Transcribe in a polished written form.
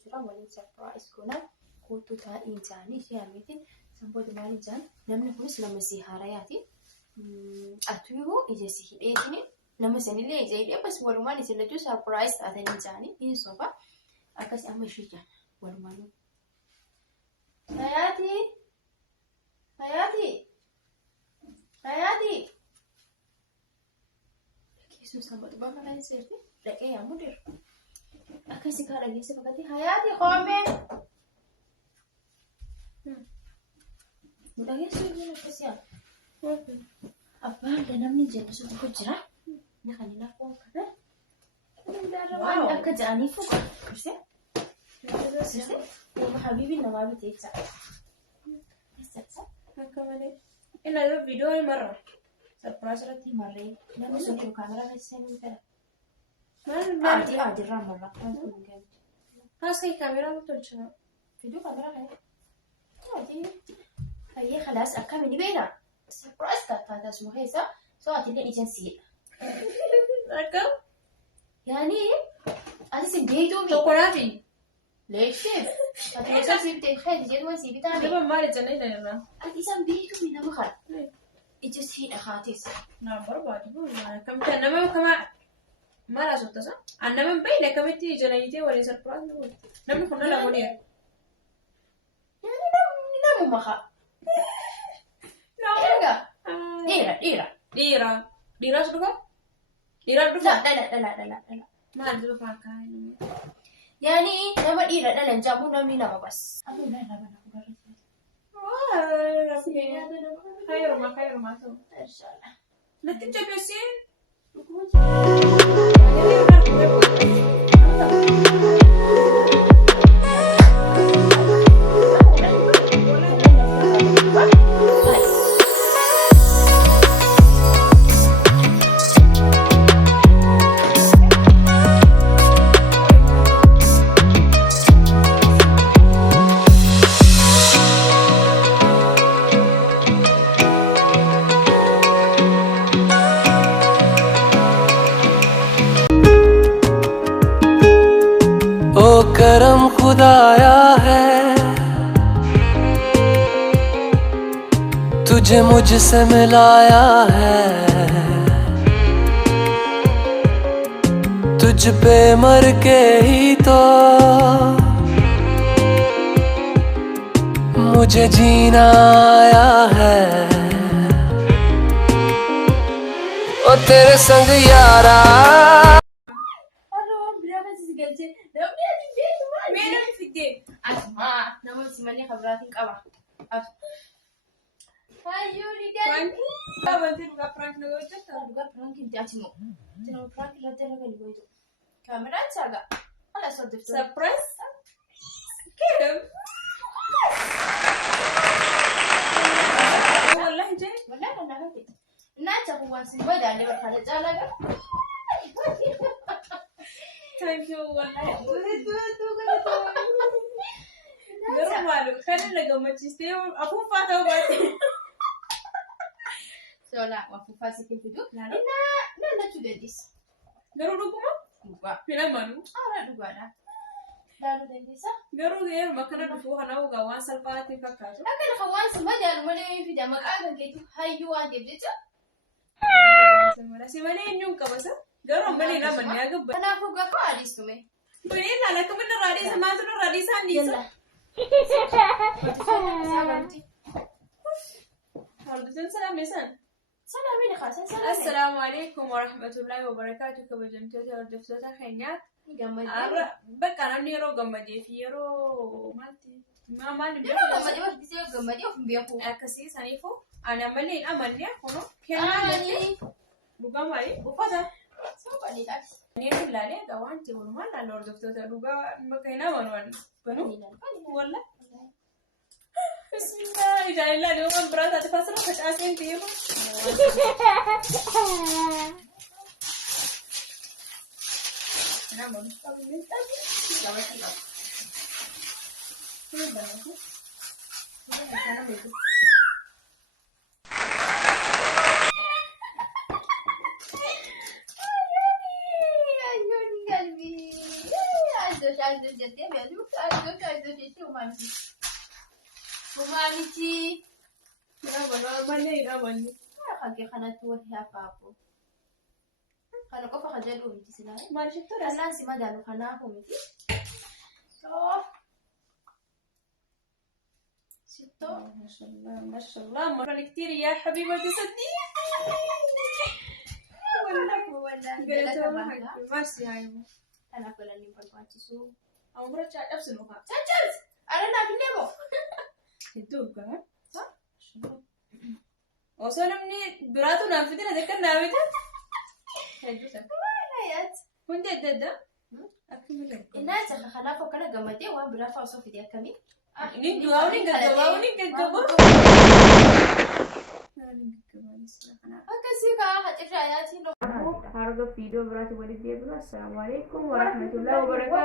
jira waliin surprise kuna kootu taa'in jaanii yaamitiin sanboota maaliin jaan namni kunis nama si haarayaati atuyuu ija si hidheetini nama sanillee ija hidhee bas walumaan isin lachuu surprise taatanii jaanii hin soba akkas amma ishee jaan walumaan hayati kisu sanboota bakka kan sirti dhaqee yaa mudir akkasi kaa dhageesse fakkatti hayati qoomee dhageessu yoo akkasi yaa abbaan namni jedhu tokko jira nyakan laafoo kana waan akka ja'aniif kursi habibi namaa biteessa akka malee ila yoo viidiyoo marra surprise irratti marree namni sun yoo kaameraa keessaa ni fedha adirraa marra haasai kaameraa tolchina viidiyoo kaameraa kana fayyee khalaas akkami ni beekna surprise taataataa suma keessa so'aatillee ijansiidha akka yaani asis beektuu tokkonaati leeshee ati leeshaa siibitee xeeti jedhuma siibitaa nama maali jennee jirra ati isaan beektuu nama kana ija siidha haatis naa barbaadu akkamitti nama kamaa maal asoottasa annama hin beekne akkamitti janayitee waliin surprise namni kun nala godheera yaani namuma haa Dira sudah Dala. Mana tu pakai? Yani nama dira dala jamu nama ni nama bas. Aku dah nama aku baru. Wah, Hayo rumah tu. Insyaallah. Nanti coba sih. करम खुदाया है तुझे मुझसे मिलाया है तुझ पे मर के ही तो मुझे जीना आया है ओ तेरे संग यारा Nama simanya kabratin kawa. Ayo ni kan. Bantu buka prank naga itu. Buka prank ini acimu. Jangan prank lagi naga ni itu. Kamera caga. Alah sorry. Surprise. Kirim. Wallahi jadi. Wallahi kan naga itu. Nak caku wansi badan dia berkali jalan kan. Thank you wallahi. Tu kan. Garo malu, kan lagi macam tu. Aku faham banget. So lah, aku faham sikit tu. Nah, cuba dis. Garo dulu mah? Buka. Pernah malu? Ah, dulu ada. Lalu dis. Garo dia makanan dulu hana uga wan salpa tiga kali. Akan kawan semua jangan mulai video makan gitu. Hayu aja beca. Si mana ini juga masa? Garo mana nak mana agak. Kenapa gak kau adis tu me? Boleh lah, nak mana radis sama tu radis andi. Assalamualaikum warahmatullahi wabarakatuh. Kabajamtoota hordoftoota keenyaa bakka namni yeroo gammadee fi yeroo maali akkasii saniifuu ani ammallee amallee kunoo kennaa dhugaa maalii uffata Niat ilaalee egaa wanti walumaan naannoo hordoftoota dhugaa bakka hin amanu banuu walla. Bismillah ijaan ilaalee waan biraa taate faasira facaaseen deemu. Nama qabu ni taate lama kilo. Ini banyak. Ini kana begitu. عايزة جدي بيعجبك عايزة جدي ومامتي لا مالي خلقي خانات وهي بابو خلق قفا خجلوا متي سلاي ما شفت الناس ما داروا خناهم متي ستو ما شاء الله ما شاء الله مرة كتير يا حبيبتي صدقيني ولا مارسي هاي أنا كل اللي بقولته سو عمرك نفس المخاط سجلت أنا في النبو الدور كمان صح وصلنا مني براتو نافتنا ذكر نامتها هيات كنت ده أكمل الناس خلافه كنا جمدي وبرافع صوفي دي كمي نيجوا أكسيكا هتفرق حياتي هرجع فيديو براتو ولد السلام عليكم ورحمة الله وبركاته.